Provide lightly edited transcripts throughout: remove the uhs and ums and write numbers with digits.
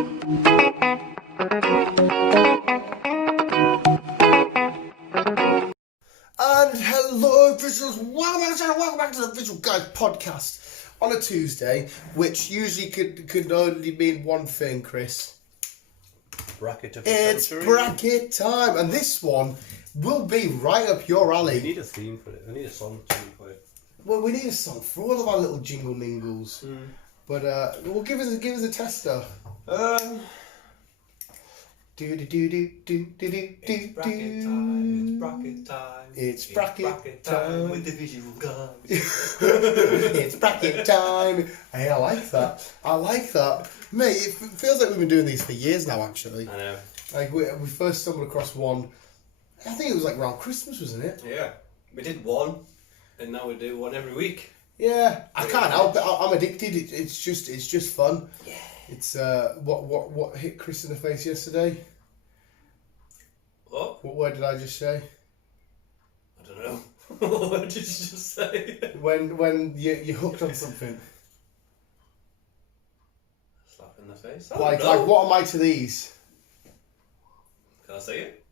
And hello, visuals. Welcome back to the Visual Guyz podcast on a Tuesday, which usually could only mean one thing, Chris. Bracket of the It's century. bracket time, and this one will be right up your alley. We need a theme for it. We need a song tune for it. Well, we need a song for all of our little jingle mingles, but well, give us a tester. It's bracket time. It's bracket time with the Visual Guyz. It's bracket time. Hey, I like that. Mate, it feels like we've been doing these for years now, actually. I know. Like, we first stumbled across one, I think it was like around Christmas, wasn't it? Yeah, we did one, and now we do one every week. Yeah, I can't help it. I'm addicted. It's just fun. Yeah. It's, what hit Chris in the face yesterday? What? What word did I just say? I don't know. What did you just say? When you hooked on something. Slap in the face? Like what am I to these? Can I say it?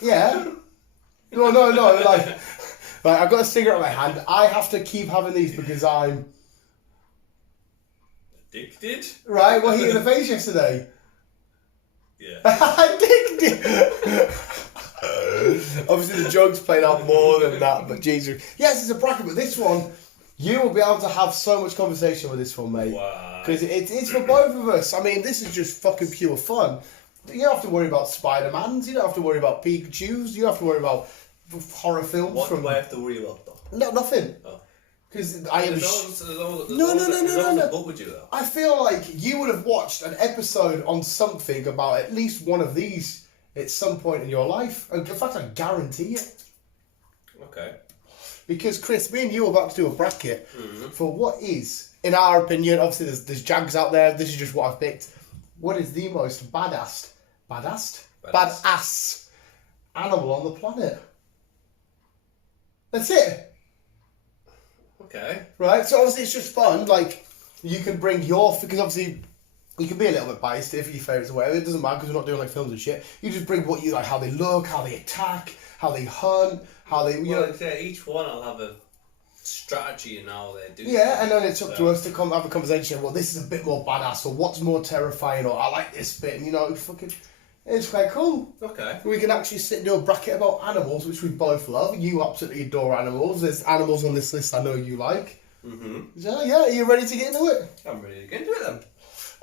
Yeah. No, like I've got a cigarette in my hand. I have to keep having these because I'm... Addicted? Right, what hit you in the face yesterday? Yeah. Addicted! Obviously the joke's played out more than that, but Jesus. Yes, it's a bracket, but this one, you will be able to have so much conversation with this one, mate. Wow. Because it's for both of us. I mean, this is just fucking pure fun. You don't have to worry about Spider-Mans, you don't have to worry about Pikachus, you don't have to worry about horror films. What do I have to worry about though? No, nothing. Oh. Because I am... No. What would you though? I feel like you would have watched an episode on something about at least one of these at some point in your life. In fact, I guarantee it. Okay. Because, Chris, me and you are about to do a bracket for what is, in our opinion, obviously there's Jags out there, this is just what I've picked, what is the most badass animal on the planet. That's it. Okay. Right, so obviously it's just fun, like, you can bring your, because obviously you can be a little bit biased if your favourites or whatever, it doesn't matter because we're not doing like films and shit, you just bring what you like, how they look, how they attack, how they hunt, how they, you know. Yeah, each one I'll have a strategy in how they do. Yeah, and then it's up to us to come have a conversation, well this is a bit more badass, or what's more terrifying, or I like this bit, and you know, fucking, it's quite cool. Okay. We can actually sit and do a bracket about animals, which we both love. You absolutely adore animals. There's animals on this list I know you like. Mm-hmm. So yeah, are you ready to get into it? I'm ready to get into it then.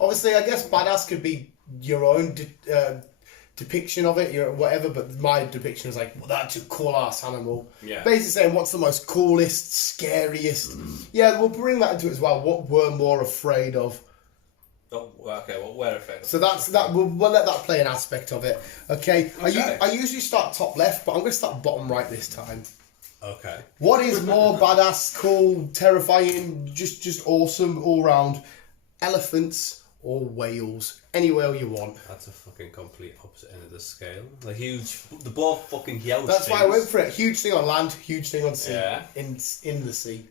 Obviously, I guess badass could be your own depiction of it, whatever, but my depiction is like, well, that's a cool-ass animal. Yeah. Basically saying, what's the most coolest, scariest... Yeah, we'll bring that into it as well, what we're more afraid of. Oh, okay, well, where effect? So we'll let that play an aspect of it. Okay. I usually start top left, but I'm going to start bottom right this time. Okay. What is more badass, cool, terrifying, just awesome all round? Elephants or whales? Any whale you want. That's a fucking complete opposite end of the scale. The huge, the both fucking huge. That's why I went for it. Huge thing on land, huge thing on sea. Yeah. In the sea.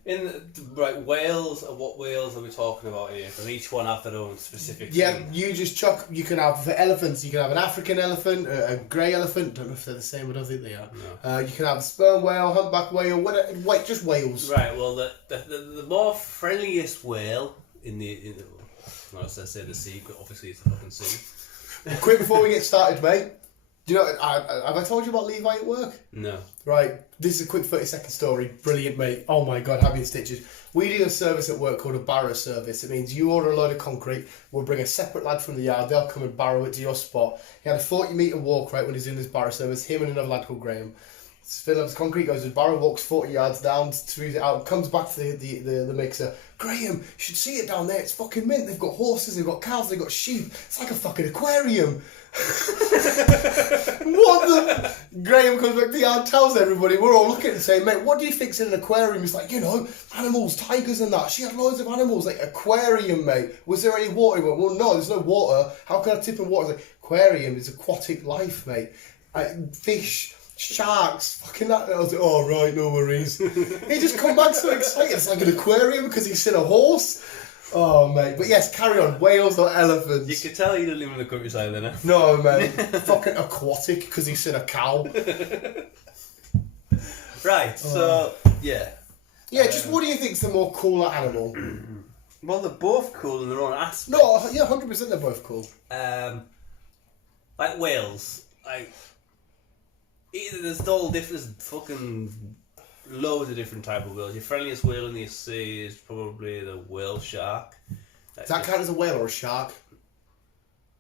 Right, whales. What whales are we talking about here? Because each one have their own specific. Yeah, thing. you just chuck. You can have for elephants. You can have an African elephant, a grey elephant. Don't know if they're the same, but I don't think they are. No. You can have a sperm whale, humpback whale, whatever. Just whales. Right. Well, the more friendliest whale in the I was going to say the sea, but obviously it's the fucking sea. Quick before we get started, mate. Do you know? Have I told you about Levi at work? No. Right, this is a quick 30-second story. Brilliant, mate. Oh my God, happy in stitches. We do a service at work called a barrow service. It means you order a load of concrete, we'll bring a separate lad from the yard, they'll come and barrow it to your spot. He had a 40-metre walk, right, when he's in this barrow service, him and another lad called Graham. Fill up his concrete, goes to the barrow, walks 40 yards down, throws it out, comes back to the mixer. Graham, you should see it down there, it's fucking mint. They've got horses, they've got cows, they've got sheep. It's like a fucking aquarium. What the... Graham comes back to the yard, tells everybody, we're all looking at it and saying, mate, what do you think's in an aquarium? He's like, you know, animals, tigers and that. She had loads of animals, like aquarium, mate. Was there any water? He went, well, no, there's no water. How can I tip in water? He's like, aquarium is aquatic life, mate. Fish... Sharks, fucking that. I was like, oh right, no worries. He just come back so excited. It's like an aquarium because he's seen a horse. Oh, mate. But yes, carry on. Whales or elephants? You can tell you don't live in the countryside then, huh? No, mate. Fucking aquatic because he's seen a cow. Right, so, yeah. Yeah, just what do you think's the more cooler animal? Well, they're both cool in their own aspect. No, yeah, 100% they're both cool. Like whales, there's all different, there's fucking loads of different type of whales. Your friendliest whale in the sea is probably the whale shark. Does that count as a whale or a shark?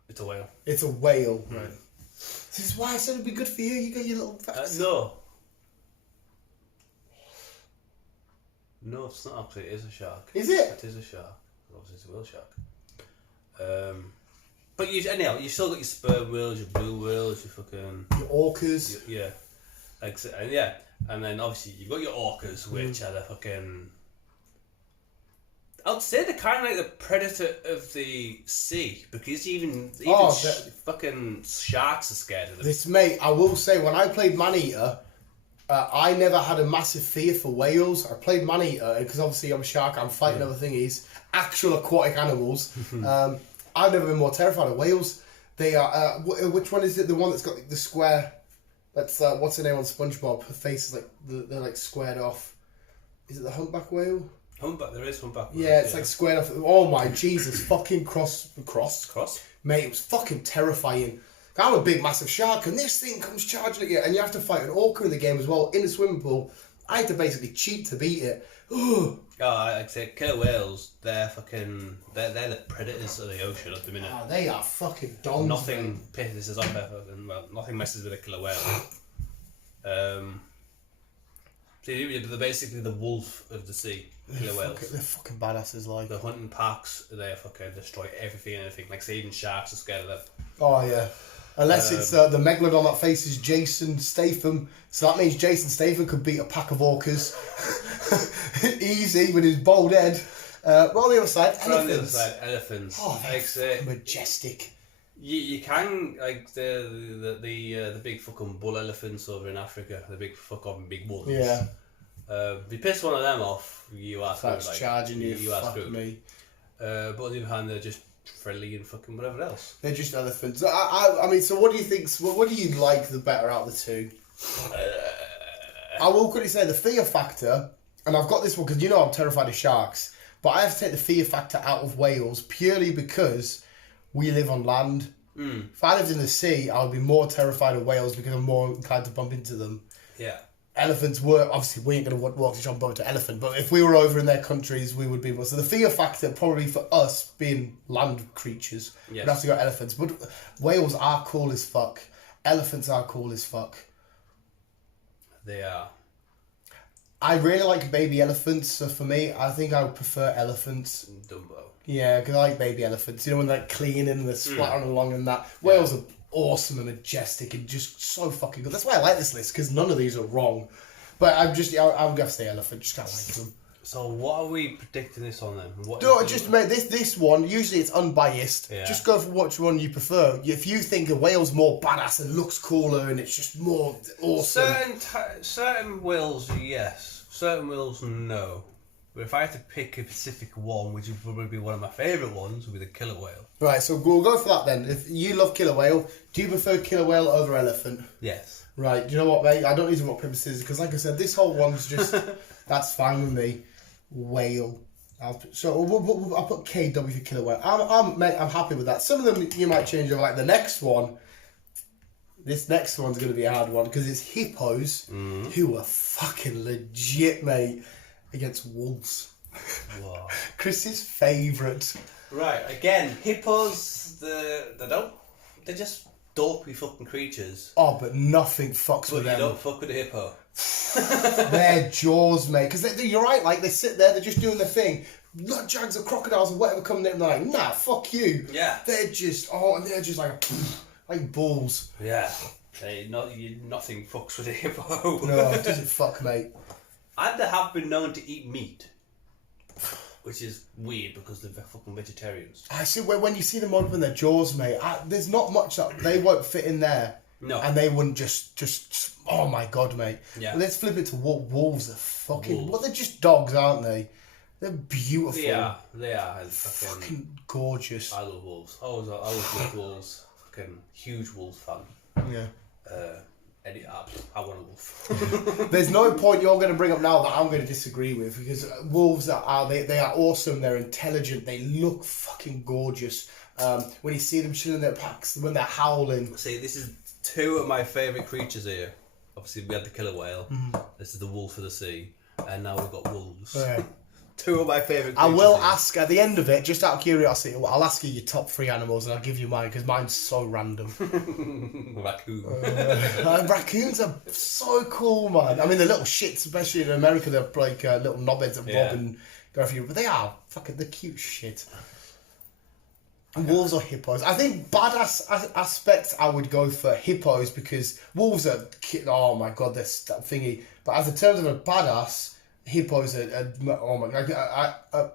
It's a whale. It's a whale, right. This is why I said it'd be good for you. You got your little facts. No, it's not actually. It is a shark. Is it? It is a shark. Obviously, it's a whale shark. But you still got your sperm whales, your blue whales, your fucking... Your orcas. Yeah. And then obviously you've got your orcas, which are the fucking... I'd say they're kind of like the predator of the sea, because even fucking sharks are scared of them. This, mate, I will say, when I played Man-Eater, I never had a massive fear for whales. I played Man-Eater, because obviously I'm a shark, I'm fighting other thingies, actual aquatic animals. I've never been more terrified of whales. They are, which one is it, the one that's got the square, that's, what's her name on SpongeBob? Her face is like, they're like squared off. Is it the humpback whale? Humpback, there is humpback. Yeah, it's like squared off. Oh my Jesus, fucking cross. Mate, it was fucking terrifying. I'm a big, massive shark, and this thing comes charging at you, and you have to fight an orca in the game as well, in the swimming pool. I had to basically cheat to beat it. Oh, like I said, killer whales, they're the predators of the ocean at the minute. Oh, they are fucking dons. Nothing pisses us off, nothing messes with a killer whale. So they're basically the wolf of the sea, killer whales. They're fucking badasses, like. The hunting packs, they fucking destroy everything and anything. Like, say, even sharks are scared of them. Oh, yeah. Unless it's the megalodon that faces Jason Statham. So that means Jason Statham could beat a pack of orcas. Easy with his bald head. But on the other side, elephants. Oh, they're majestic. You can, like, the big fucking bull elephants over in Africa, the big big bulls. Yeah. If you piss one of them off, you are screwed. That's charging you. You are screwed. Me. But on the other hand, they're just friendly and fucking whatever else. They're just elephants. I mean, so what do you think? What do you like the better out of the two? I will quickly say the fear factor, and I've got this one because I'm terrified of sharks, but I have to take the fear factor out of whales purely because we live on land. If I lived in the sea, I would be more terrified of whales because I'm more inclined to bump into them. Yeah. Elephants were, obviously we ain't going to walk to jump over to elephant, but if we were over in their countries, we would be more. So the fear factor probably for us being land creatures, we'd have to go elephants. But whales are cool as fuck. Elephants are cool as fuck. They are. I really like baby elephants, so for me, I think I would prefer elephants. Dumbo. Yeah, because I like baby elephants. You know, when they're clean and they're splattering along and that. Whales are awesome and majestic and just so fucking good. That's why I like this list, because none of these are wrong. But I'm going to say elephant, just can't like them. So what are we predicting this on then? Just mate, this one, usually it's unbiased. Yeah. Just go for which one you prefer. If you think a whale's more badass and looks cooler and it's just more awesome. Certain whales, yes. Certain whales, no. But if I had to pick a specific one, which would probably be one of my favourite ones, would be the killer whale. Right, so we'll go for that then. If you love killer whale, do you prefer killer whale over elephant? Yes. Right, do you know what, mate? I don't need to rock, paper, scissors, because like I said, this whole one's just, that's fine with me. Whale. I'll put KW for killer whale. I'm happy with that. Some of them you might change over, like the next one. This next one's going to be a hard one, because it's hippos, who are fucking legit, mate. Against wolves. Wow. Chris's favourite. Right, again, hippos, they're just dopey fucking creatures. Oh, but nothing fucks with them. You don't fuck with a hippo. Their jaws, mate. Because you're right, like, they sit there, they're just doing their thing. Nutjags or crocodiles or whatever come in, and they're like, nah, fuck you. Yeah. They're just like balls. Yeah. Nothing fucks with a hippo. No, it doesn't fuck, mate. And they have been known to eat meat, which is weird because they're fucking vegetarians. I see when you see them open their jaws, mate. There's not much that they won't fit in there. No, and they wouldn't just. Oh my god, mate. Yeah. Let's flip it to wolves. Are fucking. Well, they're just dogs, aren't they? They're beautiful. They are. And Fucking gorgeous. I love wolves. I always loved wolves. Fucking huge wolf fan. Yeah. I want a wolf. There's no point you're going to bring up now that I'm going to disagree with, because wolves they are awesome. They're intelligent. They look fucking gorgeous. When you see them chilling their packs, when they're howling. See, this is two of my favourite creatures here. Obviously, we had the killer whale. This is the wolf of the sea, and now we've got wolves. Yeah. Two of my favourite creatures. I will ask at the end of it, just out of curiosity, I'll ask you your top 3 animals, and I'll give you mine, because mine's so random. Raccoon. Raccoons are so cool, man. I mean, they're little shits, especially in America. They're like little knobheads that rob and go after you, but they are fucking the cute shit. And wolves or hippos? I think badass aspects, I would go for hippos, because wolves are oh my god, they're that thingy. But as in terms of a badass, hippos are oh my god,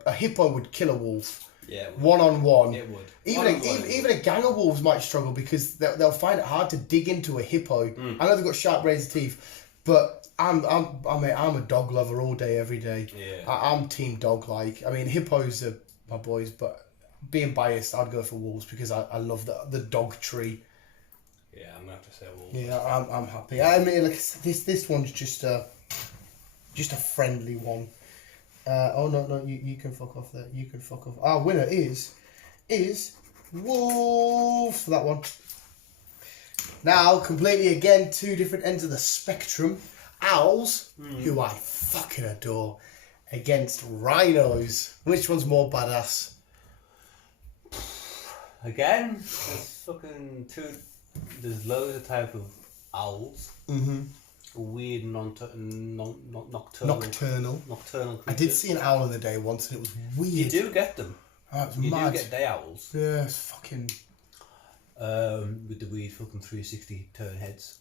a hippo would kill a wolf. Yeah, it would. One-on-one. It would. Even a gang of wolves might struggle, because they'll find it hard to dig into a hippo. I know they've got sharp razor teeth, but I'm a dog lover all day, every day. Yeah. I'm team dog. Like, I mean, hippos are my boys, but being biased, I'd go for wolves, because I love the dog tree. Yeah, I'm gonna have to say wolf. Yeah, I'm happy. I mean, like, this one's just a friendly one. Oh no, you can fuck off there. You can fuck off. Our winner is wolf for that one. Now, completely again, 2 different ends of the spectrum. Owls, who I fucking adore, against rhinos. Which one's more badass? Again, there's fucking two. There's loads of type of owls. Weird nocturnal. Nocturnal. Creatures. I did see an owl in the day once, and it was weird. You do get them. Oh, it's You mad. do get day owls. Yeah, it's fucking. With the weird fucking 360 turn heads.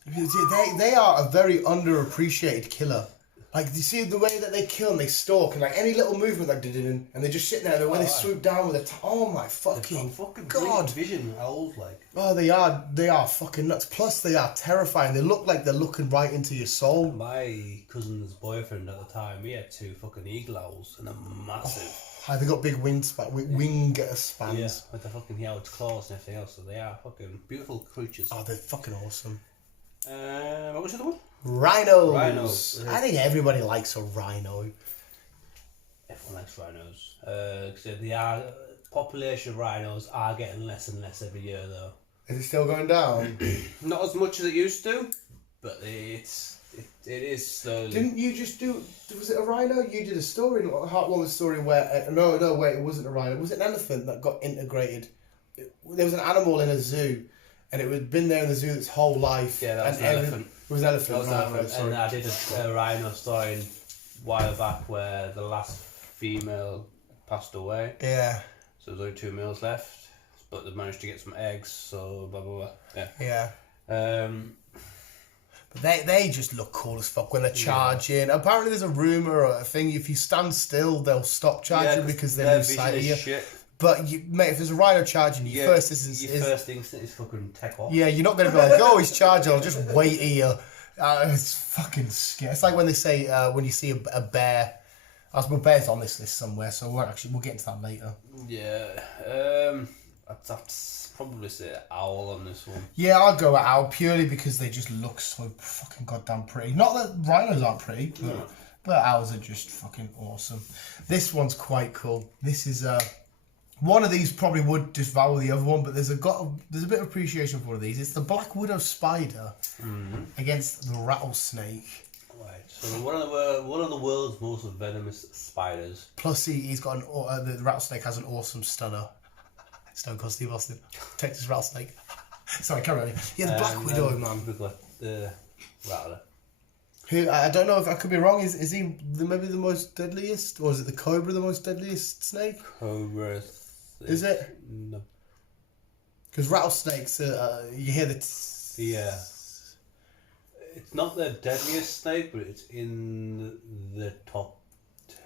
They are a very underappreciated killer. Like, you see the way that they kill and they stalk, and like any little movement, like, and they're just sitting there, and when they swoop down with a oh my fucking god, vision owls like. Oh, they are fucking nuts. Plus, they are terrifying. They look like they're looking right into your soul. My cousin's boyfriend at the time, he had 2 fucking eagle owls, and they're massive. They got big wing spans. Yeah, with the fucking huge claws and everything else. So they are fucking beautiful creatures. Oh, they're fucking awesome. What was the other one? Rhinos. I think everybody likes a rhino. Everyone likes rhinos. The population of rhinos are getting less and less every year, though. Is it still going down? Not as much as it used to, but it is slowly. Didn't you just do? Was it a rhino? You did a story, a heartwarming story where no, wait, it wasn't a rhino. Was it an elephant that got integrated? There was an animal in a zoo, and it had been there in the zoo its whole life. Yeah, that was an elephant. It was an elephant. That was an elephant. And I did a rhino story a while back where the last female passed away. Yeah. So there's only 2 males left, but they managed to get some eggs. So blah blah blah. Yeah. Yeah. But they just look cool as fuck when they're charging. Apparently, there's a rumor or a thing. If you stand still, they'll stop charging because they lose sight of you. Shit. But mate, if there's a rhino charging, your first instinct is fucking take off. Yeah, you're not going to be like, oh, he's charging. I'll just wait here. It's fucking scary. It's like when they say when you see a bear. Well, bear's on this list somewhere, so we'll get into that later. Yeah. I'd have to probably say owl on this one. Yeah, I'll go with owl purely because they just look so fucking goddamn pretty. Not that rhinos aren't pretty, but owls are just fucking awesome. This one's quite cool. This is one of these probably would devour the other one, but there's a bit of appreciation for one of these. It's the black widow spider against the rattlesnake. Right. So one of the world's most venomous spiders. Plus, he's got the rattlesnake has an awesome stunner. Stone Cold Steve Austin, Texas rattlesnake. Sorry, carry on. Yeah, the black widow, man. We've got the rattler. Who I don't know if I could be wrong. Is he maybe the most deadliest, or is it the cobra the most deadliest snake? Cobra. Is it? No. Because rattlesnakes, you hear the. Yeah. It's not the deadliest snake, but it's in the top.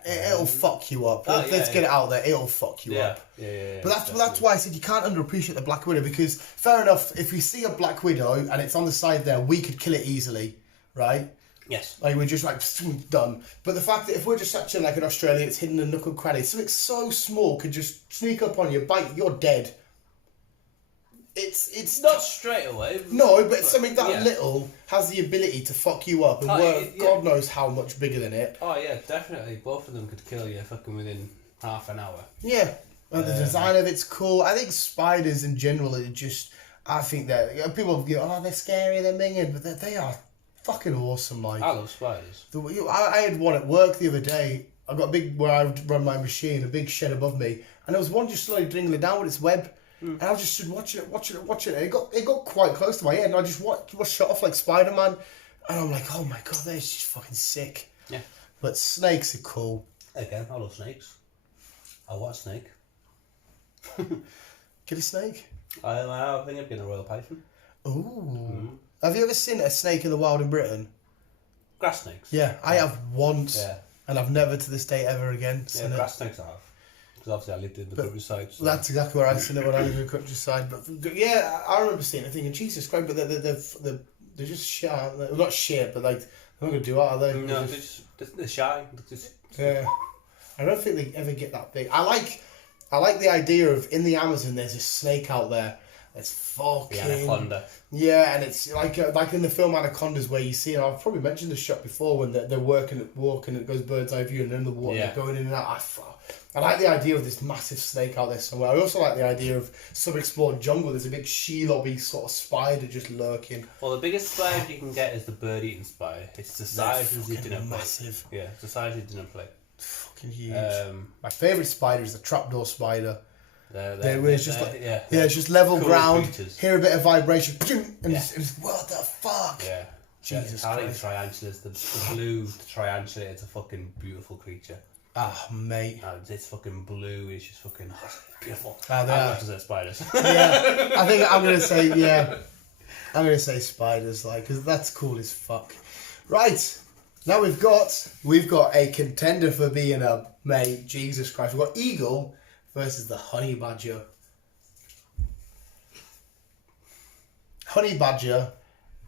It'll fuck you up. Let's get it out there. It'll fuck you up. Yeah. But that's why I said you can't underappreciate the black widow, because fair enough, if we see a black widow and it's on the side there, we could kill it easily, right? Yes. Like, we're just like, done. But the fact that if we're just such like in Australia, it's hidden in nook and cranny, something so small could just sneak up on you, bite, you're dead. It's Not straight away. no, but something that yeah. little has the ability to fuck you up, and God knows how much bigger than it. Oh yeah, definitely. Both of them could kill you fucking within half an hour. Yeah, and the design of it's cool. I think spiders in general are just. I think that people go, oh, they're scary, they're minging, but they are fucking awesome. Like I love spiders. I had one at work the other day. I got a big where I run my machine, a big shed above me, and there was one just slowly dingling down with its web. And I was just stood watching it. And it got quite close to my head, and I just was shot off like Spider-Man. And I'm like, oh my god, they're just fucking sick. Yeah. But snakes are cool. Again, I love snakes. I want a snake. Get a snake? I think I'm getting a royal python. Ooh. Have you ever seen a snake in the wild in Britain? Grass snakes. Yeah, I have once. Yeah. And I've never to this day ever again Yeah, seen it. grass snakes I have. Because obviously I lived in the countryside. So. That's exactly where I seen it when I was in the countryside. But yeah, I remember seeing it thinking, Jesus Christ, but they're just shit, aren't they? Well, not shit, but like, they're not going to do that, are they? No, they're shy. Yeah. I don't think they ever get that big. I like the idea of, in the Amazon, there's a snake out there. It's fucking... The anaconda. Yeah, and it's like in the film Anacondas, where you see, and I've probably mentioned this shot before, when they're walking, and it goes bird's eye view, and then the water, they're going in and out. I like the idea of this massive snake out there somewhere. I also like the idea of some explored jungle. There's a big she-lobby sort of spider just lurking. Well, the biggest spider you can get is the bird-eating spider. It's the size you didn't play. Massive. Yeah, it's the size you didn't play. Fucking huge. My favourite spider is the trapdoor spider. It's just level cool ground. creatures. Hear a bit of vibration, and it's what the fuck? Yeah. Jesus Christ. Christ. Tarantulas, the blue tarantula, it's a fucking beautiful creature. Ah, mate. It's fucking blue, it's just fucking beautiful. They I are. love to say spiders. Yeah, I think I'm gonna say I'm gonna say spiders, like, because that's cool as fuck. Right, now we've got a contender for being a mate. Jesus Christ, we've got eagle versus the honey badger. Honey badger,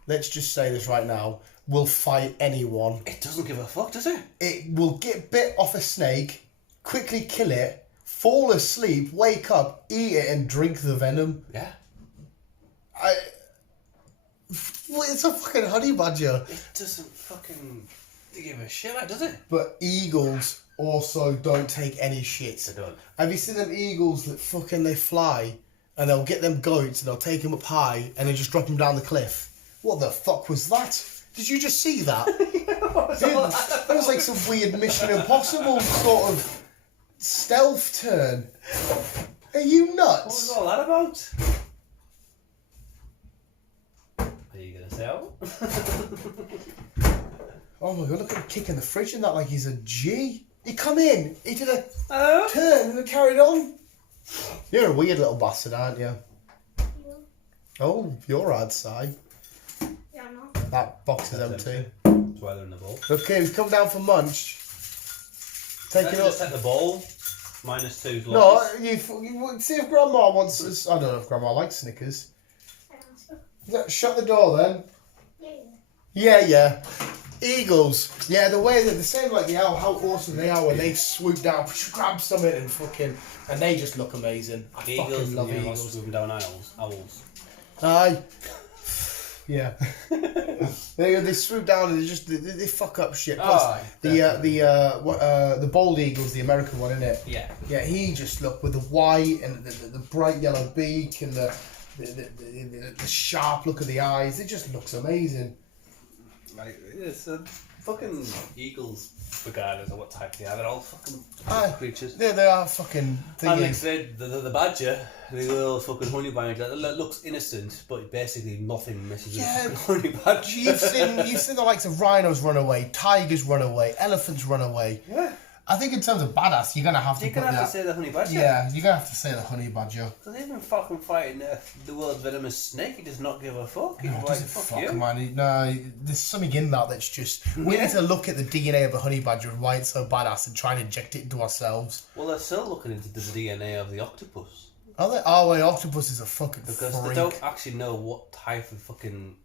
let's just say this right now, will fight anyone. It doesn't give a fuck, does it? It will get bit off a snake, quickly kill it, fall asleep, wake up, eat it, and drink the venom. Yeah. It's a fucking honey badger. It doesn't fucking give a shit, like, does it? But eagles also don't take any shit. They don't. Have you seen them eagles that fucking they fly, and they'll get them goats and they'll take them up high and then just drop them down the cliff? What the fuck was that? Did you just see that? It was like some weird Mission Impossible sort of stealth turn. Are you What nuts? was all that about? Are you gonna say out? Oh my god, look at him kicking the fridge in that like he's a G. He come in, he did a Hello? turn and carried on. You're a weird little bastard, aren't you? Oh, you're odd, Si. Yeah, no. That box is empty. That's why they're in the bowl. Okay, we've come down for munch. Take it up. Just take the bowl. -2's No, loss. you see if Grandma wants us. I don't know if Grandma likes Snickers. Shut the door then. Yeah. Eagles. Yeah, the way that the same like the owl, how awesome they are when they swoop down, grab something and fucking, and they just look amazing. I Eagles, fucking love yeah, eagles. swooping down owls. Aye. Yeah. they swoop down and they fuck up shit. Plus, Aye, the bald eagle's the American one, isn't it? Yeah. Yeah, he just looked with the white and the bright yellow beak and the sharp look of the eyes. It just looks amazing. Like, it's fucking eagles, regardless of what type they are, they're all fucking Aye. creatures. Yeah, they are fucking And like I thingy. said, the badger, the little fucking honey badger, that looks innocent, but basically nothing messes with Yeah. the fucking honey badger. You've seen the likes of rhinos run away, tigers run away, elephants run away. Yeah. I think in terms of badass, you're gonna have to You're gonna put have that. to say the honey badger. Yeah, you're gonna have to say the honey badger. Because they've been fucking fighting the world's venomous snake. He does not give a fuck. He's No, like, doesn't fuck fuck you. man. No, there's something in that that's just. We need to look at the DNA of a honey badger and why it's so badass and try and inject it into ourselves. Well, they're still looking into the DNA of the octopus. Are they? Oh, wait, octopus is a fucking Because freak. they don't actually know what type of fucking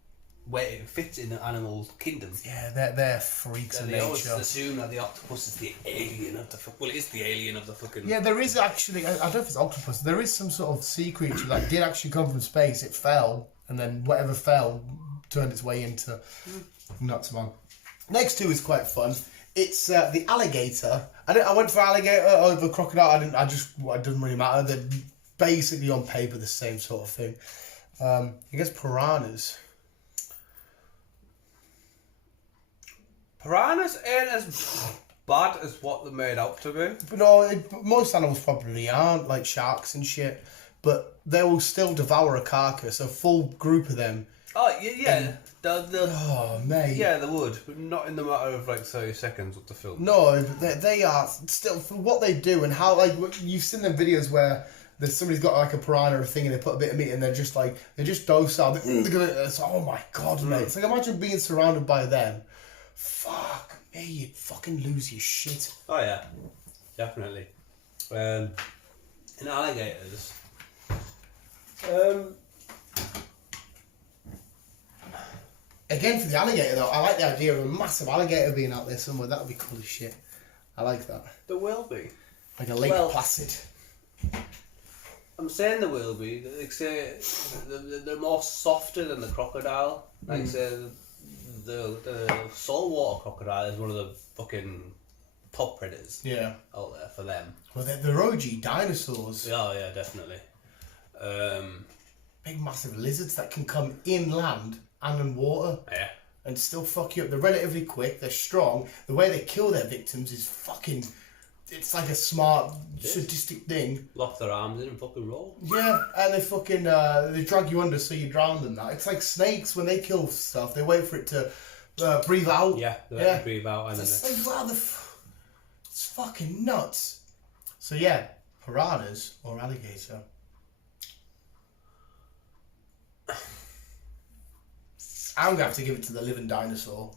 where it fits in the animal kingdom. Yeah, they're freaks of They always nature. assume that the octopus is the alien of the well, it is the alien of the fucking. Yeah, there is actually. I don't know if it's octopus. There is some sort of sea creature that did actually come from space. It fell, and then whatever fell turned its way into nuts, man. Next two is quite fun. It's the alligator. I went for alligator over crocodile. It doesn't really matter. They're basically on paper the same sort of thing. I guess piranhas. Piranhas ain't as bad as what they're made out to be. But no, most animals probably aren't, like sharks and shit. But they will still devour a carcass, a full group of them. Oh, yeah. Oh, mate. Yeah, they would, but not in the matter of like 30 seconds of the film. No, but they are still, for what they do and how, like, you've seen them videos where somebody's got like a piranha or a thing and they put a bit of meat and they're just docile. They're gonna, oh my god, mate. It's like, imagine being surrounded by them. Fuck me, you'd fucking lose your shit. Oh, yeah. Definitely. And alligators. Again, for the alligator though, I like the idea of a massive alligator being out there somewhere. That would be cool as shit. I like that. There will be. Like a Lake Well- Placid. I'm saying there will be. Like say, they're more softer than the crocodile. Like say, the saltwater crocodile is one of the fucking top predators Yeah. out there for them. Well, they're OG dinosaurs. Oh yeah, definitely. Big massive lizards that can come inland and in water Yeah. and still fuck you up. They're relatively quick, they're strong. The way they kill their victims is fucking... It's like a smart, sadistic thing. Lock their arms in and fucking roll. Yeah, and they fucking... they drag you under so you drown them. That It's like snakes, when they kill stuff, they wait for it to breathe out. Yeah, they let you breathe out and It's like, wow, it's fucking nuts. So yeah, piranhas or alligator. I'm going to have to give it to the living dinosaur.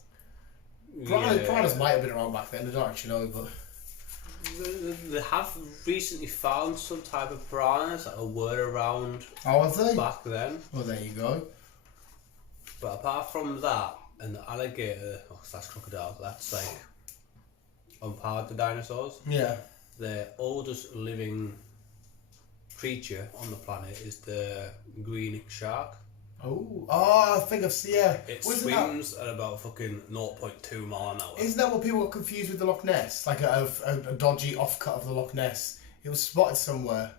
Piranhas might have been around back then, I don't actually know, but... They have recently found some type of piranhas that were around Oh, have they? back then. Well, there you go. But apart from that, and the alligator, that's crocodile, that's like on par with the dinosaurs. Yeah. The oldest living creature on the planet is the green shark. Oh, I think I've seen, yeah. It Wasn't that- swims at about fucking 0.2 mile an hour. Isn't that what people got confused with the Loch Ness? Like a dodgy offcut of the Loch Ness. It was spotted somewhere.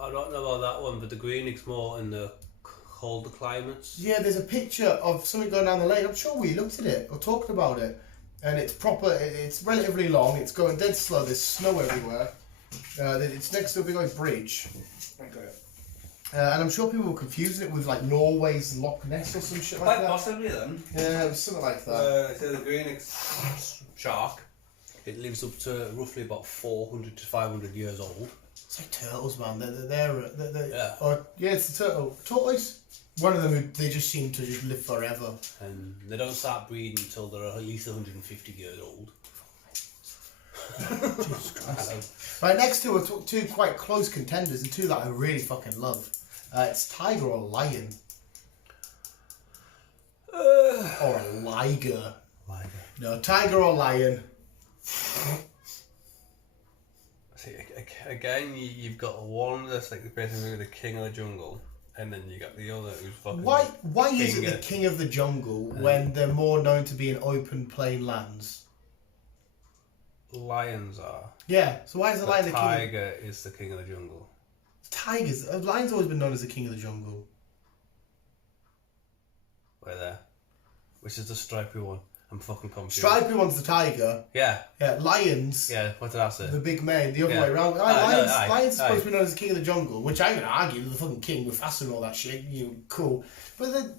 I don't know about that one, but the greenig's more in the colder climates. Yeah, there's a picture of something going down the lake. I'm sure we looked at it or talked about it. And it's proper, it's relatively long. It's going dead slow. There's snow everywhere. It's next to a big old bridge. And I'm sure people were confusing it with like Norway's Loch Ness or some shit like Quite that. possibly then. Yeah, it was something like that. So the greenig shark, it lives up to roughly about 400 to 500 years old. It's like turtles, man. They're Yeah. Yeah, it's the turtle. Tortoise? One of them who they just seem to just live forever. And they don't start breeding until they're at least 150 years old. Jesus Christ. Right, next two are two quite close contenders and two that I really fucking love. It's tiger or lion. Or a liger. No, tiger or lion. See, again, you've got one that's like basically the king of the jungle, and then you got the other who's fucking. Why is it king the of- king of the jungle when they're more known to be in open plain lands? Lions are. Yeah, so why is the The lion the king? tiger is the king of the jungle. Tigers. Lion's always been known as the king of the jungle. Where there? Which is the stripy one? I'm fucking confused. Stripy one's the tiger. Yeah, Yeah, lions. yeah. What did I say? The big mane, the other Yeah. way around. Aye, Lions supposed aye. to be known as the king of the jungle, which I'm gonna argue the fucking king with faster and all that shit. Cool. But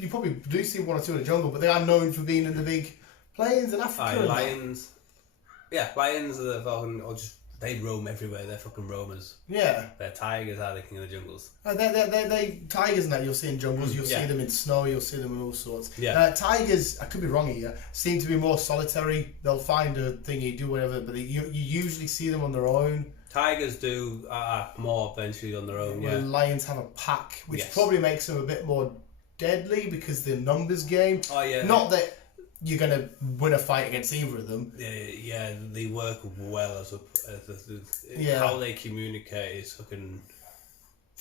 you probably do see one or two in the jungle, but they are known for being in the big plains in Africa. Aye, and that. lions. Yeah, lions are the fucking. Or just they roam everywhere. They're fucking roamers. Yeah. Their tigers are the king of the jungles. They tigers and that you'll see in jungles. You'll Yeah. see them in snow. You'll see them in all sorts. Yeah. Tigers, I could be wrong here, seem to be more solitary. They'll find a thingy, do whatever, but you usually see them on their own. Tigers do more eventually on their own. Where Yeah. lions have a pack, which Yes. probably makes them a bit more deadly because the numbers game. Oh yeah. Not that you're gonna win a fight against either of them. Yeah, they work well as how they communicate is fucking.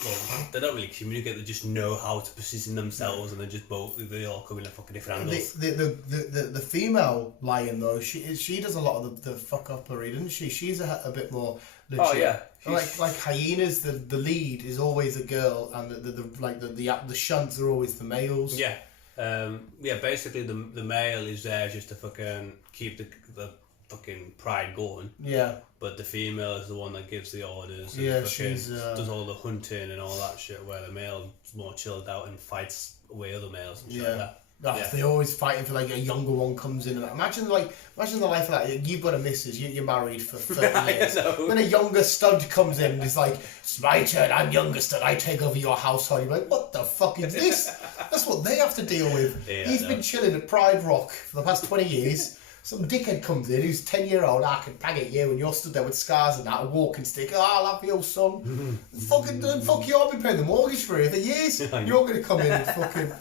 Well, they don't really communicate. They just know how to position themselves, and they all come in at fucking different angles. The female lion though, she does a lot of the fuck uppery, doesn't she? She's a bit more legit. Oh yeah. Like hyenas, the lead is always a girl, and the shunts are always the males. Yeah. Basically the male is there just to fucking keep the fucking pride going. Yeah. But the female is the one that gives the orders. And Yeah, she's does all the hunting and all that shit. Where the male is more chilled out and fights away other males and shit like that. They're always fighting for like a younger one comes in. And imagine the life of that. You've got a missus. You're married for 30 years. Then a younger stud comes in and is like, "It's my turn. I'm younger stud. I take over your household." You're like, "What the fuck is this?" That's what they have to deal with. Yeah, He's been chilling at Pride Rock for the past 20 years. Some dickhead comes in who's 10-year-old. I can bang at you, and you're stood there with scars and that, a walking stick. Oh, I love you, son. Fuck you! I've been paying the mortgage for you for years. You're going to come in and fucking.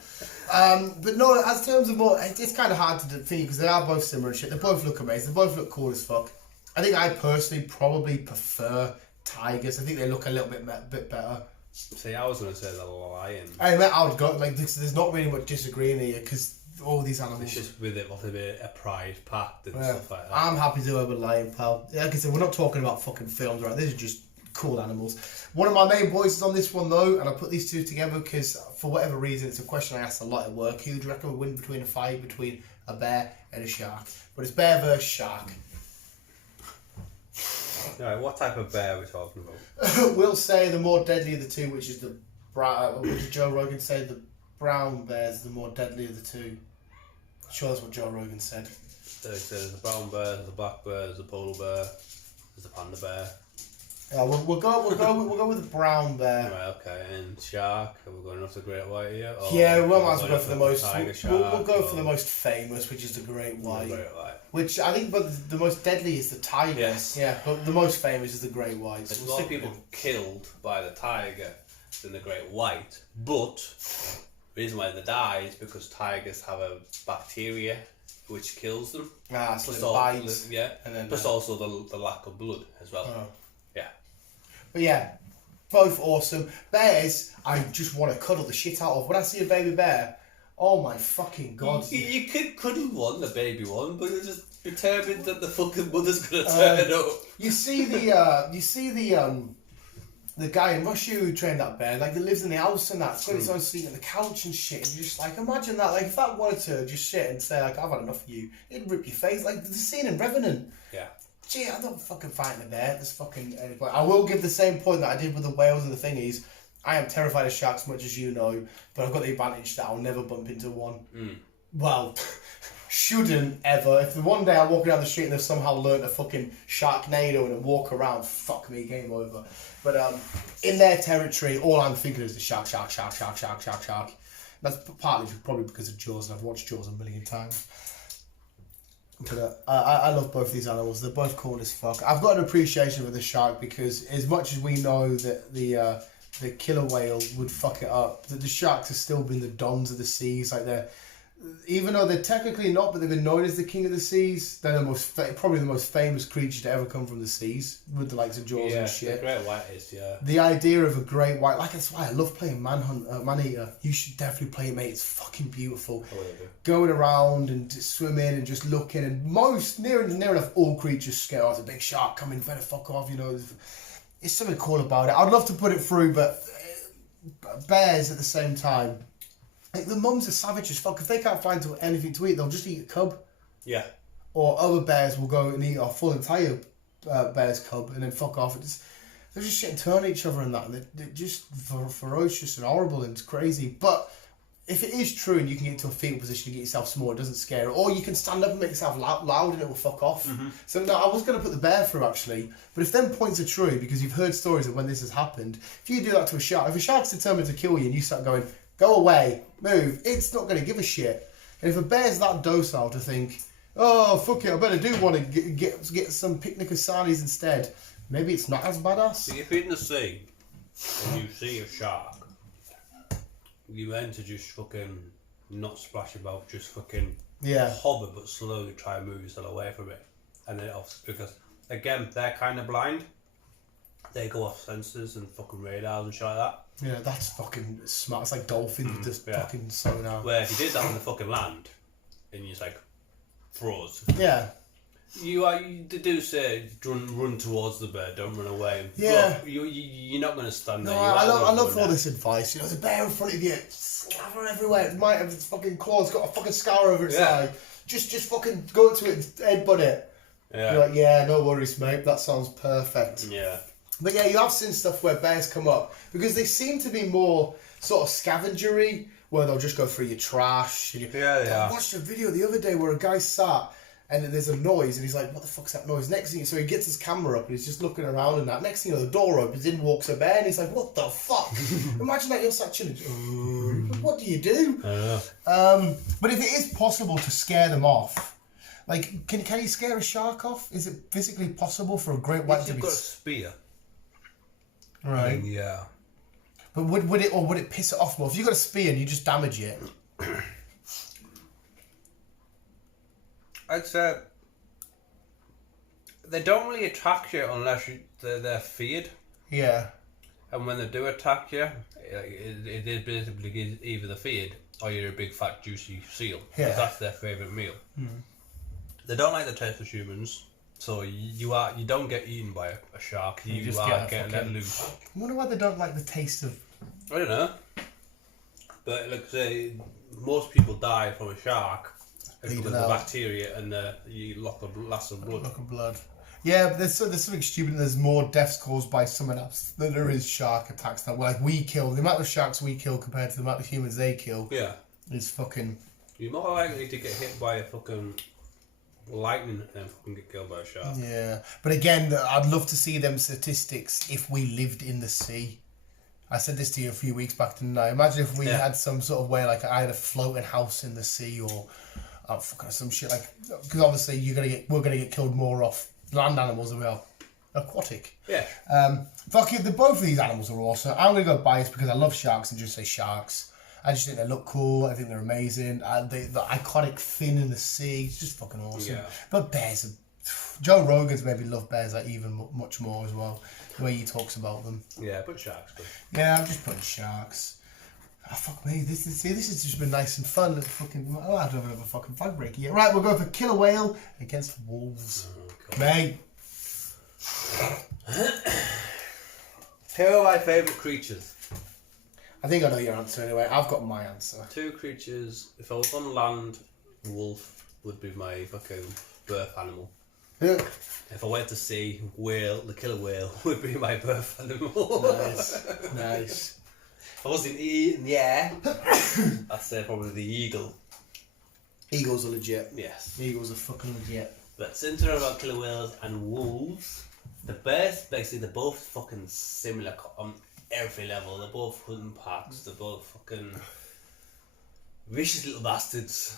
But no, as terms of more, it's kind of hard to define because they are both similar and shit. They both look amazing. They both look cool as fuck. I think I personally probably prefer tigers. I think they look a little bit better. See, I was going to say the lion. I would go like this. There's not really much disagreeing here because all these animals. It's just with it obviously a pride pact and stuff like that. I'm happy to go with lion, pal. Like I said, we're not talking about fucking films, right? These are just cool animals. One of my main boys is on this one though, and I put these two together because for whatever reason, it's a question I asked a lot at work. Who do you reckon would win between a fight between a bear and a shark? But it's bear versus shark. Alright, what type of bear are we talking about? We'll say the more deadly of the two, which is the what did Joe Rogan say? The brown bear's the more deadly of the two. I'm sure that's what Joe Rogan said. There's a brown bear, there's a black bear, there's a polar bear, there's a panda bear. Yeah, we'll go with the brown bear. Right, okay. And shark, are we going off the great white here? Yeah, we might as well go for the most. We'll go or for the most famous, which is the great white. Great white. Which I think, but the most deadly is the tiger. Yes. Yeah, but the most famous is the great white. There's a lot of people killed by the tiger than the great white, but the reason why they die is because tigers have a bacteria which kills them. Ah, so it bites. Yeah, and then, plus also the lack of blood as well. Oh. Yeah. But yeah, both awesome. Bears, I just want to cuddle the shit out of. When I see a baby bear, oh my fucking god. You could cuddle one, the baby one, but you're just determined that the fucking mother's gonna turn up. You see the guy in Russia who trained that bear, like, that lives in the house and that. It's got its own seat on the couch and shit. And you're just like, imagine that. Like, if that wanted to just sit and say, like, I've had enough of you, it'd rip your face. Like, the scene in Revenant. Yeah. Gee, I'm not fucking fighting a bear. There's fucking anybody. I will give the same point that I did with the whales and the thingies. I am terrified of sharks, much as you know, but I've got the advantage that I'll never bump into one. Well, shouldn't ever. If the one day I walk down the street and they've somehow learnt a fucking Sharknado and walk around, fuck me, game over. But in their territory, all I'm thinking is the shark. That's partly probably because of Jaws, and I've watched Jaws a million times. But I love both these animals. They're both cool as fuck. I've got an appreciation for the shark because as much as we know that the killer whale would fuck it up, that the sharks have still been the dons of the seas. Like even though they're technically not, but they've been known as the king of the seas. They're probably the most famous creature to ever come from the seas, with the likes of Jaws and shit. The great white is, yeah. The idea of a great white, like, that's why I love playing Maneater. You should definitely play it, mate. It's fucking beautiful. I will do. Going around and swimming and just looking, and near enough all creatures scare. Oh, there's a big shark coming, better fuck off, you know. It's something cool about it. I'd love to put it through, but bears at the same time. Like, the mums are savage as fuck. If they can't find anything to eat, they'll just eat a cub. Yeah. Or other bears will go and eat a full entire bear's cub and then fuck off. They're just shit and turn each other and that. And they're just ferocious and horrible and it's crazy. But if it is true and you can get into a fetal position to get yourself small, it doesn't scare it. Or you can stand up and make yourself loud and it will fuck off. Mm-hmm. So no, I was going to put the bear through actually. But if them points are true, because you've heard stories of when this has happened, if you do that to a shark, if a shark's determined to kill you and you start going, go away, move, it's not going to give a shit. And if a bear's that docile to think, oh, fuck it, I better do want to get some picnic asanis instead, maybe it's not as badass. So if you're in the sea and you see a shark, you meant to just fucking not splash about, just fucking Yeah. hover but slowly try and move yourself away from it. And then because, again, they're kind of blind. They go off sensors and fucking radars and shit like that. Yeah, that's fucking smart. It's like dolphins with just fucking sonar. Where if you did that on the fucking land, and you just like froze. Yeah. They do say run towards the bear, don't run away. Yeah. But you're not going to stand there. No, I love all this advice. You know, there's a bear in front of you, slaver everywhere. It might have its fucking claws, got a fucking scar over its eye. Just fucking go to it and headbutt it. Yeah. You're like, yeah, no worries, mate. That sounds perfect. Yeah. But yeah, you have seen stuff where bears come up because they seem to be more sort of scavengery, where they'll just go through your trash. And I watched a video the other day where a guy sat and there's a noise and he's like, what the fuck's that noise? Next thing, so he gets his camera up and he's just looking around and that. Next thing you know, the door opens, in walks a bear and he's like, what the fuck? Imagine that you're sat chilling. What do you do? I don't know. But if it is possible to scare them off, like, can you scare a shark off? Is it physically possible for a great white If to you've be... got a spear. Right. Yeah. But would it piss it off more? If you got a spear and you just damage it... I'd say they don't really attack you unless they're feared. Yeah. And when they do attack you, it is basically either the feared or you're a big fat juicy seal. Yeah. Because that's their favourite meal. They don't like the taste of humans, so you don't get eaten by a shark. You just are get getting let loose. I wonder why they don't like the taste of... I don't know. But like say, most people die from a shark because of the bacteria and you loss of blood. Look of blood. Yeah, but there's something stupid. There's more deaths caused by someone else than there is shark attacks. That like we kill, the amount of sharks we kill compared to the amount of humans they kill is fucking... You're more likely to get hit by a fucking lightning than fucking get killed by a shark. Yeah, but again, I'd love to see them statistics if we lived in the sea. I said this to you a few weeks back, didn't I? Imagine if we had some sort of way, like I had a floating house in the sea or fucking some shit like. Because obviously we're gonna get killed more off land animals than we are aquatic. Yeah. Fuck it, both of these animals are awesome. I'm gonna go biased because I love sharks and just say sharks. I just think they look cool. I think they're amazing. The iconic fin in the sea, it's just fucking awesome. Yeah. But bears are... Joe Rogan's made me love bears like even much more as well. The way he talks about them. Yeah, but sharks. But... Yeah, I'm just putting sharks. Oh, fuck me. This has just been nice and fun. Fucking, I don't have a fucking flag break yet. Right, we'll go for killer whale against wolves. Mate. Who are my favourite creatures? I think I know your answer anyway. I've got my answer. Two creatures. If I was on land, wolf would be my fucking birth animal. If I went to sea, the killer whale would be my birth animal. Nice. If I was in the air, I'd say probably the eagle. Eagles are legit. Yes. Eagles are fucking legit. But since we're about killer whales and wolves, the bears, basically, they're both fucking similar on every level. They're both hunting packs. They're both fucking vicious little bastards.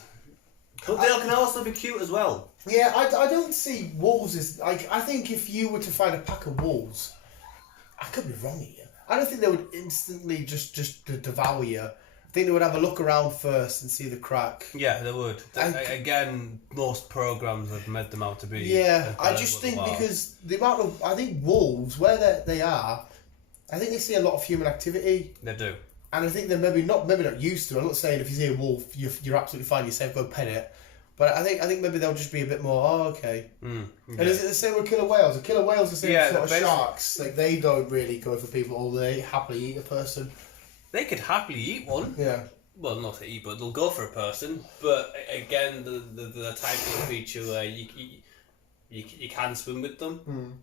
But they can also be cute as well. Yeah, I don't see wolves as... Like, I think if you were to find a pack of wolves, I could be wrong here. I don't think they would instantly just devour you. I think they would have a look around first and see the crack. Yeah, they would. Again, most programs have made them out to be... Yeah, I just think because the amount of... I think wolves, where they are, I think they see a lot of human activity. They do. And I think they're maybe not used to it. I'm not saying if you see a wolf, you're absolutely fine, you're safe, go pet it. But I think maybe they'll just be a bit more, okay. Okay. And is it the same with killer whales? Are killer whales the same sort of sharks? Like, they don't really go for people, or they happily eat a person. They could happily eat one. Yeah. Well, not to eat, but they'll go for a person. But again, the type of creature where you can swim with them.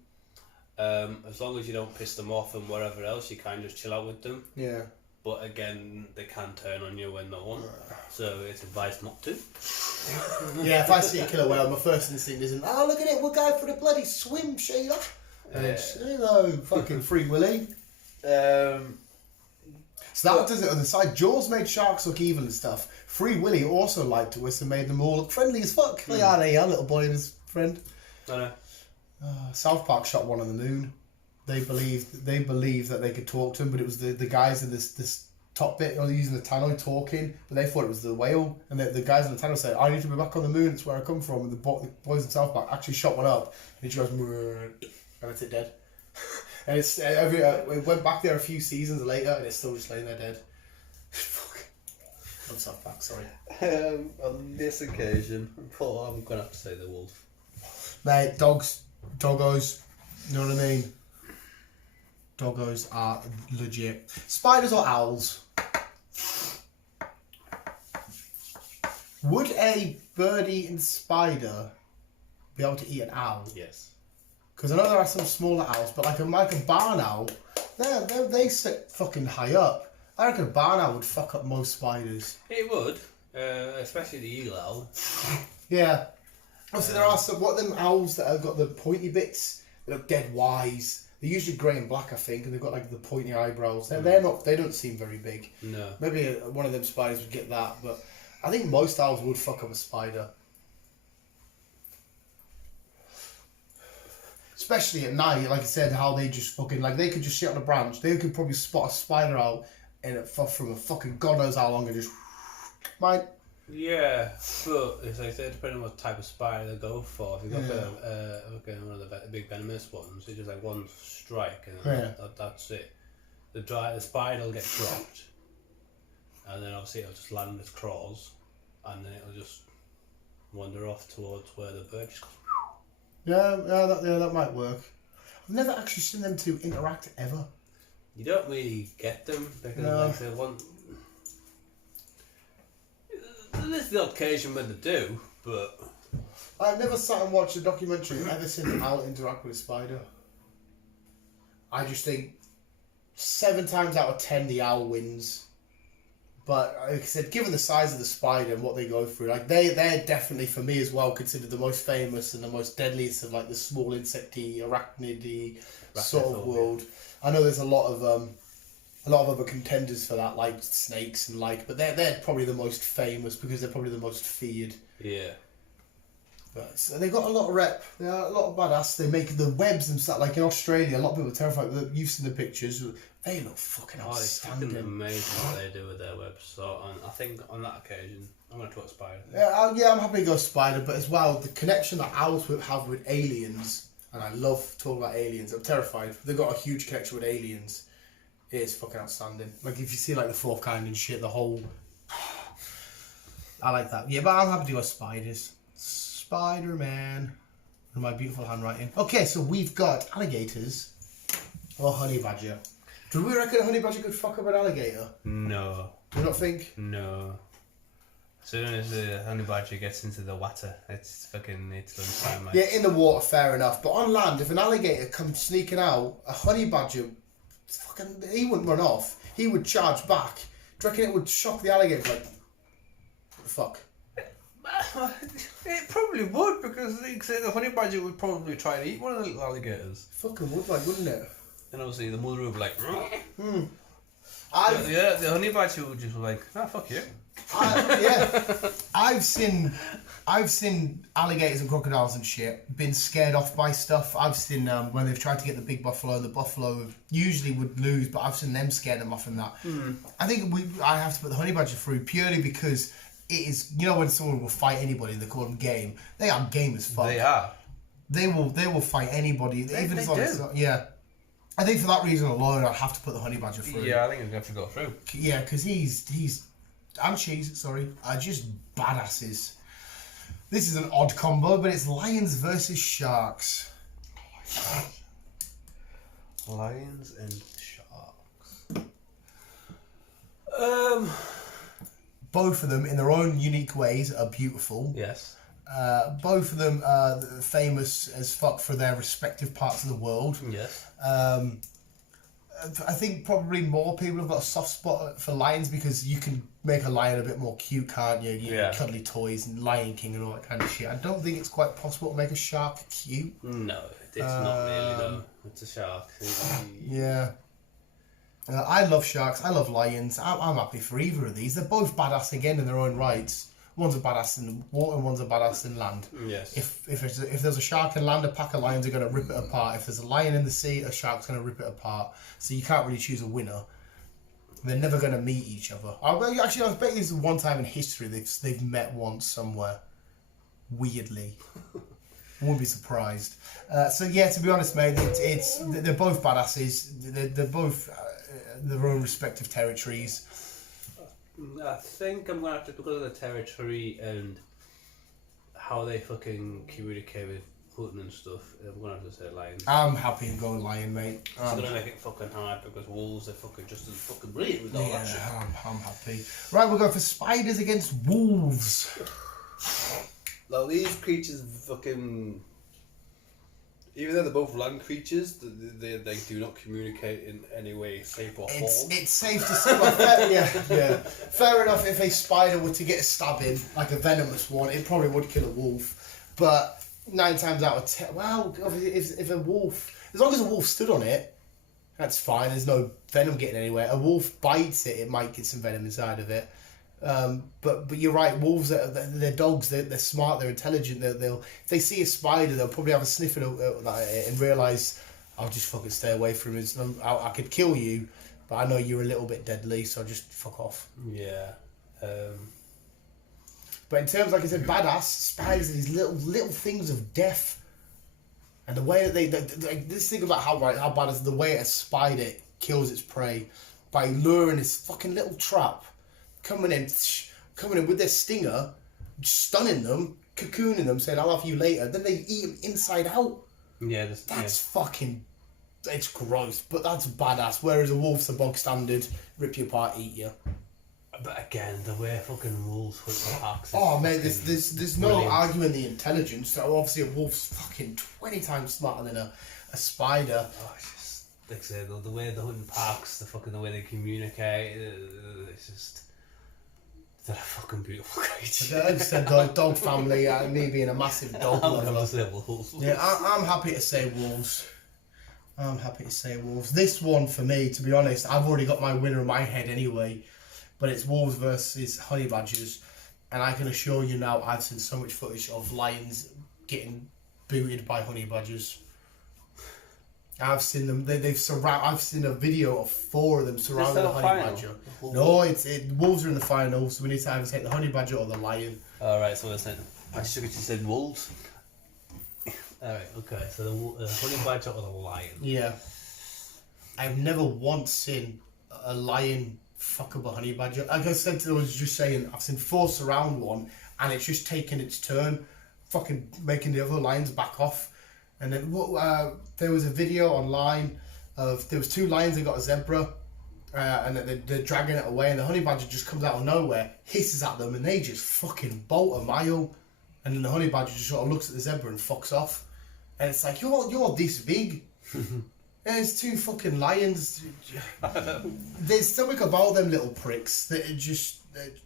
As long as you don't piss them off and whatever else, you can just chill out with them. Yeah. But again, they can turn on you when they want. So it's advised not to. Yeah, if I see a killer whale, my first instinct isn't, oh, look at it, we're going for the bloody swim, Sheila. And it's, hello, fucking Free Willy. So that does it on the side. Jaws made sharks look evil and stuff. Free Willy also lied to us and made them all look friendly as fuck. They are little boy and his friend. I know. South Park shot one on the moon. They believed that they could talk to him, but it was the guys in this top bit, using the tannoy talking, but they thought it was the whale, and the guys on the tannoy said, "I need to be back on the moon. It's where I come from." And the boys in South Park actually shot one up, and it goes, and it's dead. And it went back there a few seasons later, and it's still just laying there dead. Fuck. I'm South Park, sorry. On this occasion, I'm gonna have to say the wolf. Mate, doggos, you know what I mean? Doggos are legit. Spiders or owls? Would a bird-eating spider be able to eat an owl? Yes. Because I know there are some smaller owls, but like a barn owl, they sit fucking high up. I reckon a barn owl would fuck up most spiders. It would, especially the eagle owl. Yeah. Obviously, there are some. What are them owls that have got the pointy bits? They look dead wise. They're usually grey and black, I think, and they've got like the pointy eyebrows. They're not. They don't seem very big. No. Maybe one of them spiders would get that, but I think most owls would fuck up a spider. Especially at night, like I said, how they just fucking like they could just sit on a branch. They could probably spot a spider out from a fucking god knows how long and just mate. Yeah, but as I said, depending on what type of spider they go for. If you go for one of the big venomous ones, it's just like one strike and that's it. The spider will get dropped, and then obviously it'll just land on its claws, and then it'll just wander off towards where the bird just goes. Yeah, that might work. I've never actually seen them two interact ever. You don't really get them because like they want. There's the occasion when they do, but I've never sat and watched a documentary and ever seen an owl interact with a spider. I just think 7 times out of 10 the owl wins. But like I said, given the size of the spider and what they go through, like they're definitely for me as well considered the most famous and the most deadliest of like the small insecty, arachnidy sort of world. I know there's a lot of other contenders for that, like snakes and but they're probably the most famous because they're probably the most feared. Yeah. But so they got a lot of rep. They are a lot of badass. They make the webs themselves. Like in Australia, a lot of people are terrified. You've seen the pictures. They look fucking outstanding. It's fucking amazing what they do with their webs. So I think on that occasion, I'm going to talk spider. Yeah, I'm happy to go spider, but as well, the connection that owls have with aliens, and I love talking about aliens. I'm terrified. They've got a huge connection with aliens. It is fucking outstanding. Like if you see like the fourth kind and shit, the whole. I like that. Yeah, but I'm happy to go spiders. Spider-Man. And my beautiful handwriting. Okay, so we've got alligators or honey badger. Do we reckon a honey badger could fuck up an alligator? No. Do you not think? No. As soon as the honey badger gets into the water, it's lunchtime. Like. Yeah, in the water, fair enough. But on land, if an alligator comes sneaking out, a honey badger, he wouldn't run off. He would charge back. Do you reckon it would shock the alligator? Like, what the fuck? It probably would, because the honey badger would probably try and eat one of the little alligators. Fucking would, like, wouldn't it? And obviously the mother would be like, the honey badger would just be like, nah, fuck you. I've seen alligators and crocodiles and shit been scared off by stuff. I've seen when they've tried to get the big buffalo, the buffalo usually would lose, but I've seen them scare them off and that. I think I have to put the honey badger through purely because it is, you know, when someone will fight anybody and they call them game, they are game as fuck. They are. They will fight anybody, even if it's yeah. I think for that reason alone, I'd have to put the honey badger through. Yeah, I think it'd have to go through. Yeah, because he's and she's are just badasses. This is an odd combo, but it's lions versus sharks. Lions and sharks. Both of them, in their own unique ways, are beautiful. yes. Both of them are famous as fuck for their respective parts of the world. Yes. I think probably more people have got a soft spot for lions because you can make a lion a bit more cute, can't you? Cuddly toys and Lion King and all that kind of shit. I don't think it's quite possible to make a shark cute. No, it's not really though. It's a shark. Yeah. I love sharks. I love lions. I'm happy for either of these. They're both badass again in their own rights. One's a badass in the water, and one's a badass in land. Yes. If there's a shark in land, a pack of lions are going to rip it apart. If there's a lion in the sea, a shark's going to rip it apart. So you can't really choose a winner. They're never going to meet each other. I bet there's one time in history they've met once somewhere. Weirdly. I wouldn't be surprised. So yeah, to be honest, mate, they're both badasses. They're both their own respective territories. I think I'm gonna have to, because of the territory and how they fucking communicate with hunting and stuff, I'm gonna have to say lions. I'm happy to go lion, mate. It's gonna make it fucking hard because wolves are fucking just as fucking brilliant with all that shit. I'm happy. Right, we'll go for spiders against wolves. Now these creatures fucking, even though they're both land creatures, they do not communicate in any way, shape or form. It's safe to say, like, fair enough. If a spider were to get a stab in, like a venomous one, it probably would kill a wolf. But 9 times out of 10, well, if a wolf, as long as a wolf stood on it, that's fine. There's no venom getting anywhere. A wolf bites it, it might get some venom inside of it. But you're right. Wolves, they're dogs. They're smart. They're intelligent. They'll if they see a spider, they'll probably have a sniff at it and realise, I'll just fucking stay away from it. I could kill you, but I know you're a little bit deadly, so I'll just fuck off. Yeah. But in terms, like I said, badass spiders are these little things of death, and the way that they this thing about how bad is the way a spider kills its prey by luring this fucking little trap. Coming in with their stinger, stunning them, cocooning them, saying, I'll have you later. Then they eat them inside out. Yeah, that's fucking... It's gross, but that's badass. Whereas a wolf's the bog standard, rip you apart, eat you. But again, the way fucking wolves hunt the packs. Oh, mate, there's no arguing the intelligence. So obviously a wolf's fucking 20 times smarter than a spider. Oh, it's just, like I said, the way they hunt in packs, the way they communicate, it's just... They're a fucking beautiful creature. I just said dog family, me being a massive dog lover. I'm gonna say wolves. Yeah, I'm happy to say wolves. I'm happy to say wolves. This one, for me, to be honest, I've already got my winner in my head anyway. But it's wolves versus honey badgers. And I can assure you now, I've seen so much footage of lions getting booted by honey badgers. I've seen them. I've seen a video of 4 of them surrounding the honey badger. No, wolves are in the final, so we need to either take the honey badger or the lion. Alright, so I should have said wolves. Alright, okay, so the honey badger or the lion? Yeah. I've never once seen a lion fuck up a honey badger. Like I said, I was just saying, I've seen 4 surround one, and it's just taking its turn, fucking making the other lions back off. And then there was a video online of there was 2 lions that got a zebra, and they're dragging it away, and the honey badger just comes out of nowhere, hisses at them, and they just fucking bolt a mile. And then the honey badger just sort of looks at the zebra and fucks off. And it's like, you're this big. And there's 2 fucking lions. There's something about them little pricks that it just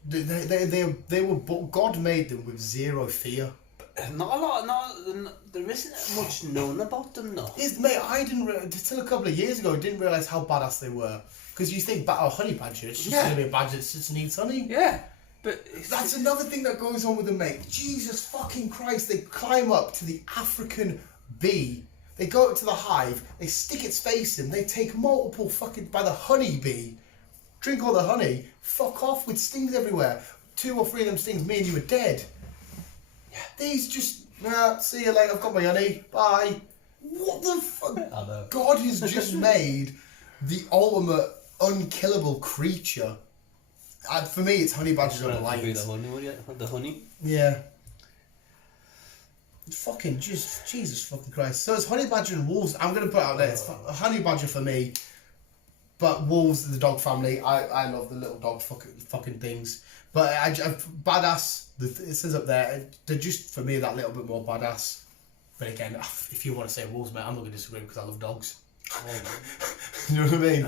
they were God made them with 0 fear. Not a lot. There isn't much known about them, though. Mate, I didn't until a couple of years ago. I didn't realise how badass they were. Because you think, honey badger, it's just going to be a badger that sits and eats honey. Yeah, but that's another thing that goes on with them, mate. Jesus fucking Christ! They climb up to the African bee. They go up to the hive. They stick its face in. They take multiple fucking by the honey bee, drink all the honey, fuck off with stings everywhere. 2 or 3 of them stings, me and you are dead. These just, see you later, I've got my honey, bye. What the fuck? I know. God has just made the ultimate unkillable creature. For me, it's honey badgers on the lions. The honey? Yeah. Fucking just, Jesus fucking Christ. So it's honey badger and wolves. I'm going to put it out there. It's honey badger for me, but wolves, the dog family. I love the little dog fucking things. But badass, it says up there, they're just, for me, that little bit more badass. But again, if you want to say wolves, mate, I'm not going to disagree because I love dogs. You know what I mean?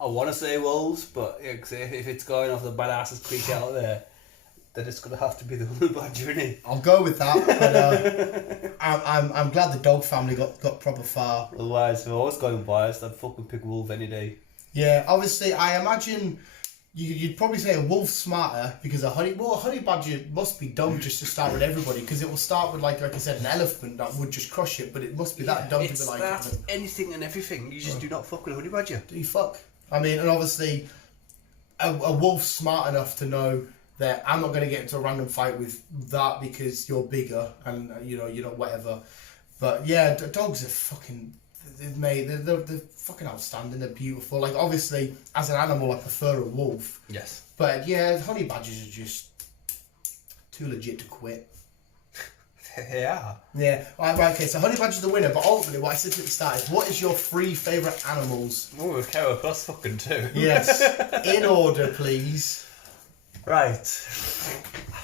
I want to say wolves, but if it's going off the badassest creature out there, then it's going to have to be the honey badger, innit? I'll go with that, but I'm glad the dog family got proper far. Otherwise, if I was going biased, I'd fucking pick wolf any day. Yeah, obviously, I imagine... You'd probably say a wolf's smarter because a honey badger must be dumb just to start with everybody because it will start with like I said, an elephant that would just crush it, but it must be that dumb to be like anything and everything. You just do not fuck with a honey badger. Do you fuck? I mean, and obviously a wolf's smart enough to know that I'm not going to get into a random fight with that because you're bigger and you know whatever. But yeah, dogs are fucking. They're fucking outstanding. They're beautiful. Like obviously, as an animal, I prefer a wolf. Yes. But yeah, honey badgers are just too legit to quit. Yeah. Yeah. Right, okay, so honey badger's the winner. But ultimately, what I said at the start is, what is your 3 favourite animals? Oh, we've come across fucking 2. Yes. In order, please. Right.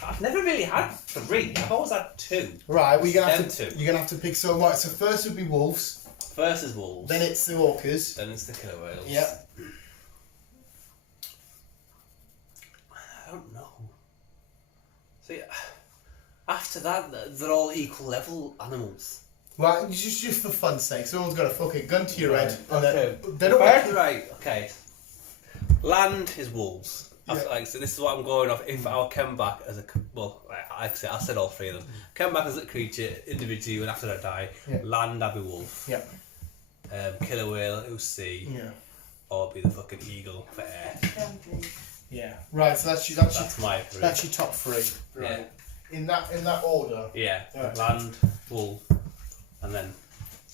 I've never really had 3. I've always had 2. Right, we're gonna have Them to. two. You're gonna have to pick. So right. So first would be wolves. First is wolves. Then it's the orcas. Then it's the killer whales. Yep. I don't know. See, after that, they're all equal level animals. Right, just for fun's sake, someone's got a fucking gun to your head. And Okay. they don't want Right. Okay. Land is wolves. Yeah. Like, so this is what I'm going off. If I come back as a I said all 3 of them. Come back as a creature individually, and after I die, Yeah. land I'll be wolf. Yeah. Killer whale, it was sea, Yeah. or be the fucking eagle for air. Yeah. Right. So that's my 3. that's your top 3. Right. In that order. Yeah. Right. Land, wolf, and then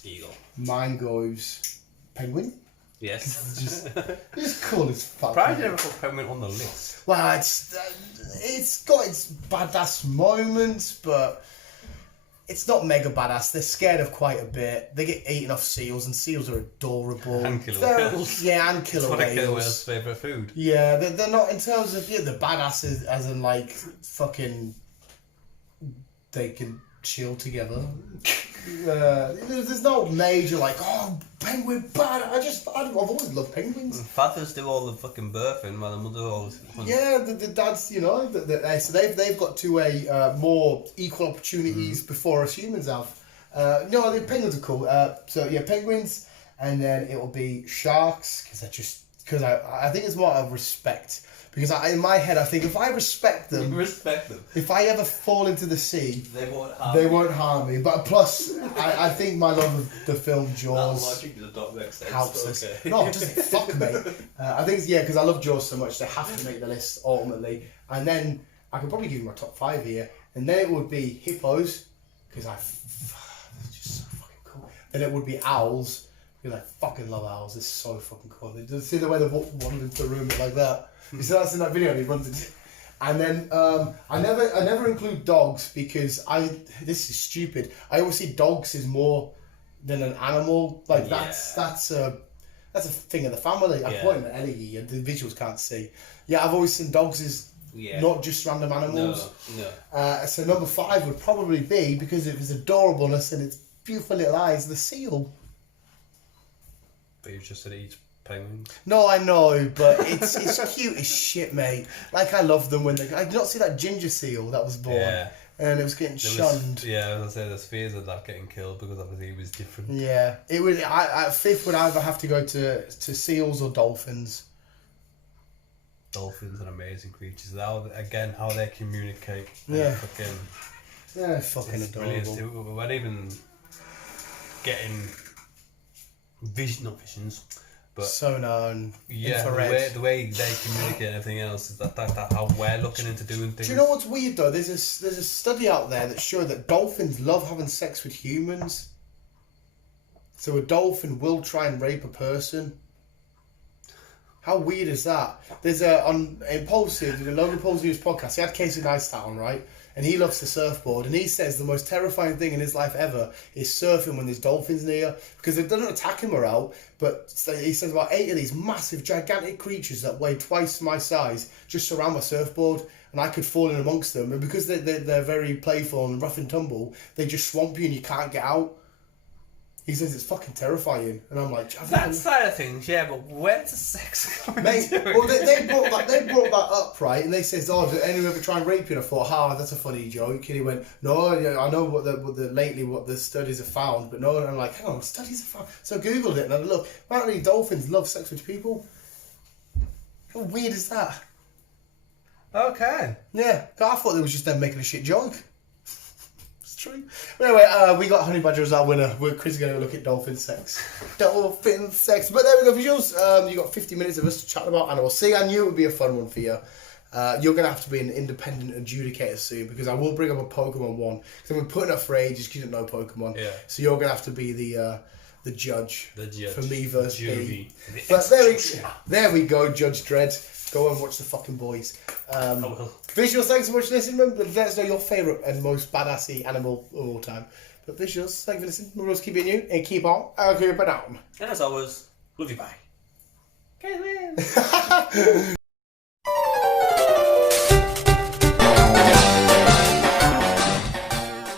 eagle. Mine goes penguin. Yes. It's cool as fuck. Probably never put penguin on the list. Well, it's got its badass moments, but it's not mega badass. They're scared of quite a bit. They get eaten off seals, and seals are adorable. And killer whales. Yeah, and killer It's one of killer whales. whale's favourite food. Yeah, they're not in terms of the badasses, as in like fucking. They can chill together. There's no major like, oh, penguin bad. I've always loved penguins. Fathers do all the fucking birthing while the mother always. Yeah, the dads, you know, so they've got to a more equal opportunities before us humans have. No, the penguins are cool. So yeah, penguins, and then it will be sharks because I think it's more of respect. Because in my head, I think if I respect them, if I ever fall into the sea, They won't harm me. But plus, I think my love of the film Jaws helps us. Okay. No, just fuck me. I think because I love Jaws so much, they have to make the list ultimately. And then I could probably give you my top 5 here, and then it would be hippos because they're just so fucking cool. Then it would be owls because I fucking love owls. They're so fucking cool. They see the way they've wandered into the room like that. You see that's in that video and he runs into. And then I never include dogs because this is stupid. I always see dogs as more than an animal. Like that's a thing of the family. I'm pointing at Ellie and the visuals can't see. Yeah, I've always seen dogs as not just random animals. No. So number 5 would probably be, because of its adorableness and its beautiful little eyes, the seal. But you just said each penguins. No, I know, but it's cute as shit, mate. Like I love them when I did not see that ginger seal that was born, and it was getting shunned. I was gonna say there's fears of that getting killed because obviously he was different. Yeah, it would. At 5th would either have to go to seals or dolphins. Dolphins are amazing creatures. How they communicate. Yeah. Fucking Adorable. brilliant. We weren't even getting not visions. But sonar and yeah, infrared. the way they communicate and everything else is that how we're looking into doing things. Do you know what's weird though? There's a study out there that showed that dolphins love having sex with humans. So a dolphin will try and rape a person. How weird is that? There's on Impulsive, the Logan Paul's News podcast, he had Casey Neistat on, right? And he loves to surfboard, and he says the most terrifying thing in his life ever is surfing when there's dolphins near, because they don't attack him or out, but he says about 8 of these massive, gigantic creatures that weigh twice my size just surround my surfboard, and I could fall in amongst them, and because they're very playful and rough and tumble, they just swamp you and you can't get out. He says it's fucking terrifying, and I'm like, that side of things, yeah, but where's the sex coming mate, well, they brought that up, right? And they says, "Oh, did anyone ever try and rape you?" And I thought, that's a funny joke. And he went, "No, I know what the studies have found, but no." And I'm like, "Hang on, studies have found." So I googled it, and I looked. Apparently, dolphins love sex with people. How weird is that? Okay. Yeah, I thought it was just them making a shit joke. It's true. But anyway, we got honey badger as our winner. Chris is going to look at dolphin sex. Dolphin sex. But there we go, visuals. You got 50 minutes of us to chat about animals. See, I knew it would be a fun one for you. You're going to have to be an independent adjudicator soon because I will bring up a Pokemon one. Because I've been putting up for ages because you didn't know Pokemon. Yeah. So you're going to have to be the judge. The judge. For me versus Jury. me. But there we go, Judge Dredd. Go and watch the fucking boys. Visuals, thanks for watching this. Remember, let us know your favourite and most badassy animal of all time. But visuals, thank you for listening. We'll always keep it you and keep on. Keep it down. And as always, love you, bye. Okay, man.